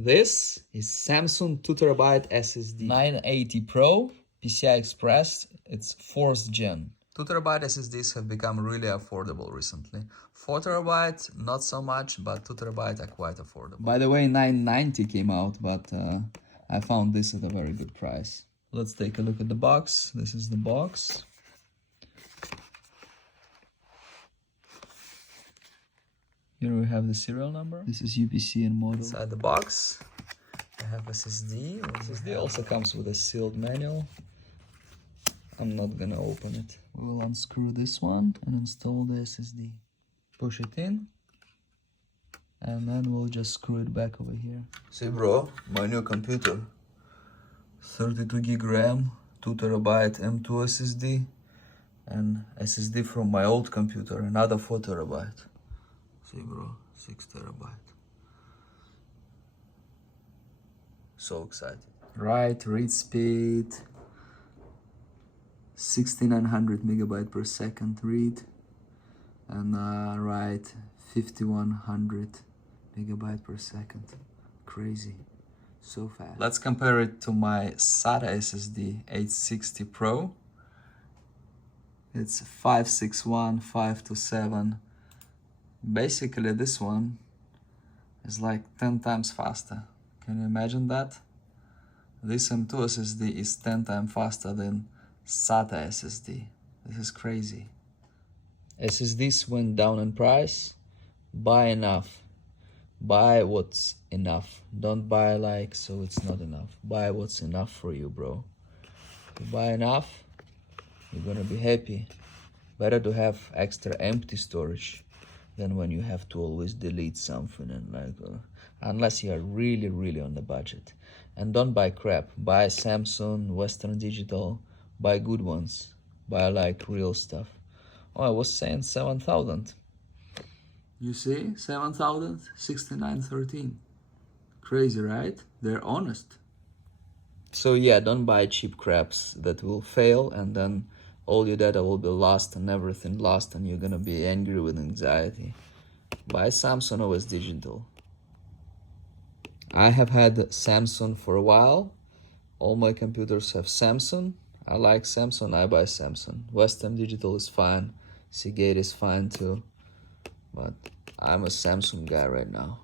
This is Samsung 2TB SSD. 980 Pro, PCI Express, it's 4th gen. 2TB SSDs have become really affordable recently. 4TB, not so much, but 2TB are quite affordable. By the way, 990 came out, but I found this at a very good price. Let's take a look at the box. This is the box. Here we have the serial number. This is UPC and model. Inside the box, I have SSD. SSD also comes with a sealed manual. I'm not gonna open it. We'll unscrew this one and install the SSD. Push it in, and then we'll just screw it back over here. See, bro, my new computer. 32 gig RAM, 2TB M2 SSD, and SSD from my old computer, another 4TB. See, bro, 6TB. So excited. Write, read speed, 6900 megabyte per second read, and write 5100 megabyte per second. Crazy, so fast. Let's compare it to my SATA SSD 860 Pro. It's 561, 527. Basically, this one is like 10 times faster. Can you imagine that? This M2 SSD is 10 times faster than SATA SSD. This is crazy. SSDs went down in price. Buy enough. Buy what's enough. Don't buy like so it's not enough. Buy what's enough for you, bro. If you buy enough, you're gonna be happy. Better to have extra empty storage than when you have to always delete something and like unless you are really on the budget. And don't buy crap. Buy Samsung, Western Digital, buy good ones. Buy like real stuff. Oh, I was saying 7,000. You see, 7,000, 6913. Crazy, right? They're honest. So yeah, don't buy cheap craps that will fail, and then all your data will be lost and everything lost, and you're gonna be angry with anxiety. Buy Samsung OS Digital. I have had Samsung for a while. All my computers have Samsung. I like Samsung, I buy Samsung. Western Digital is fine. Seagate is fine too. But I'm a Samsung guy right now.